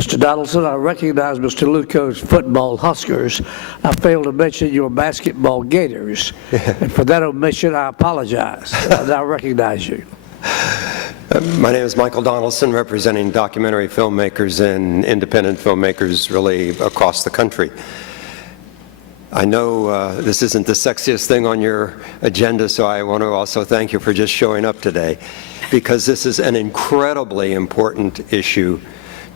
Mr. Donaldson, I recognize Mr. Luco's football Huskers. I failed to mention your basketball Gators. And for that omission, I apologize. I now recognize you. My name is Michael Donaldson, representing documentary filmmakers and independent filmmakers really across the country. I know this isn't the sexiest thing on your agenda, so I want to also thank you for just showing up today, because this is an incredibly important issue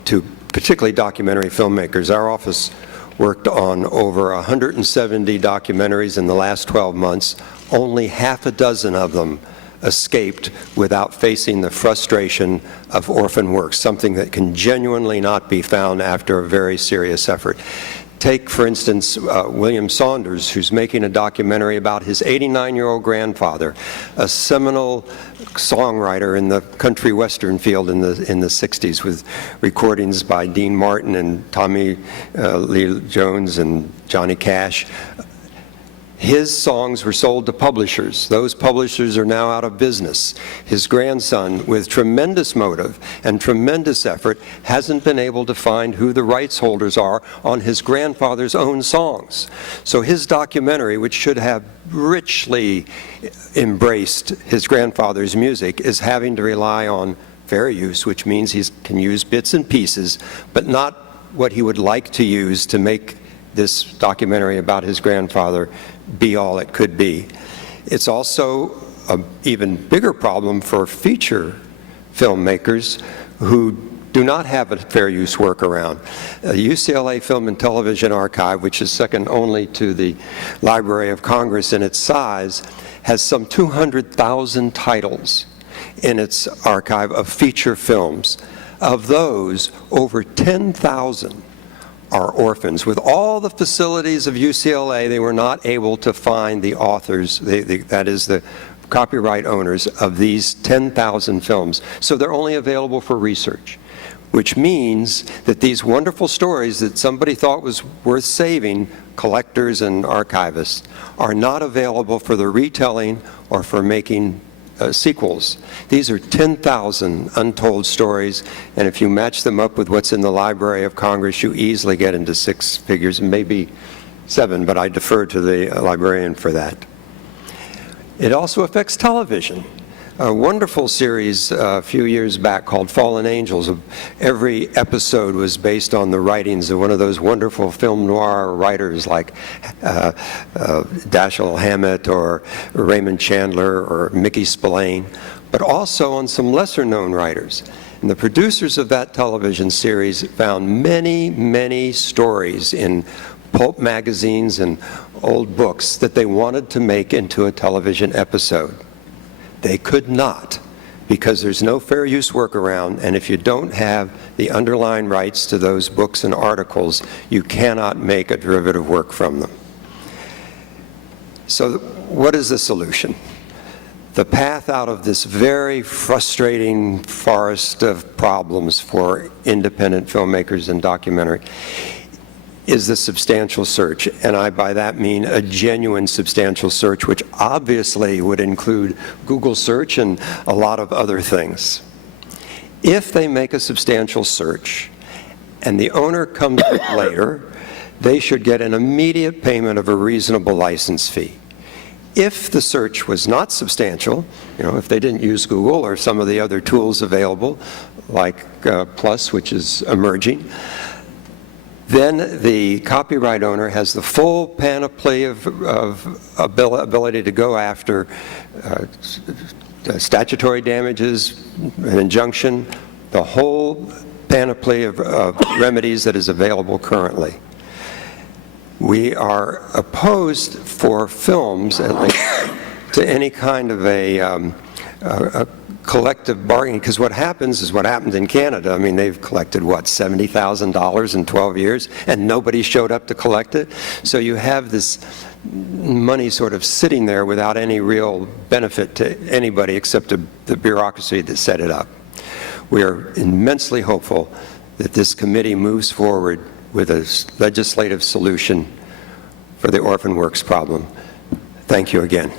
to particularly documentary filmmakers. Our office worked on over 170 documentaries in the last 12 months. Only half a dozen of them escaped without facing the frustration of orphan works, something that can genuinely not be found after a very serious effort. Take, for instance, William Saunders, who's making a documentary about his 89-year-old grandfather, a seminal songwriter in the country western field in the 60s, with recordings by Dean Martin and Tommy Lee Jones and Johnny Cash. His songs were sold to publishers. Those publishers are now out of business. His grandson, with tremendous motive and tremendous effort, hasn't been able to find who the rights holders are on his grandfather's own songs. So his documentary, which should have richly embraced his grandfather's music, is having to rely on fair use, which means he can use bits and pieces, but not what he would like to use to make this documentary about his grandfather be all it could be. It's also an even bigger problem for feature filmmakers who do not have a fair use workaround. UCLA Film and Television Archive, which is second only to the Library of Congress in its size, has some 200,000 titles in its archive of feature films. Of those, over 10,000 are orphans. With all the facilities of UCLA, they were not able to find the authors, that is the copyright owners of these 10,000 films. So they're only available for research, which means that these wonderful stories that somebody thought was worth saving, collectors and archivists, are not available for the retelling or for making sequels. These are 10,000 untold stories, and if you match them up with what's in the Library of Congress, you easily get into six figures, maybe seven, but I defer to the librarian for that. It also affects television. A wonderful series a few years back called Fallen Angels. Every episode was based on the writings of one of those wonderful film noir writers like Dashiell Hammett or Raymond Chandler or Mickey Spillane, but also on some lesser-known writers. And the producers of that television series found many, many stories in pulp magazines and old books that they wanted to make into a television episode. They could not, because there's no fair use workaround, and if you don't have the underlying rights to those books and articles, you cannot make a derivative work from them. So what is the solution? The path out of this very frustrating forest of problems for independent filmmakers and documentary is the substantial search, and I by that mean a genuine substantial search, which obviously would include Google search and a lot of other things. If they make a substantial search and the owner comes later, they should get an immediate payment of a reasonable license fee. If the search was not substantial, if they didn't use Google or some of the other tools available, like Plus, which is emerging, then the copyright owner has the full panoply of ability to go after statutory damages, an injunction, the whole panoply of remedies that is available currently. We are opposed for films, at least, to any kind of a collective bargaining, because what happens is what happened in Canada. I mean, they've collected, what, $70,000 in 12 years, and nobody showed up to collect it. So you have this money sort of sitting there without any real benefit to anybody except the bureaucracy that set it up. We are immensely hopeful that this committee moves forward with a legislative solution for the orphan works problem. Thank you again.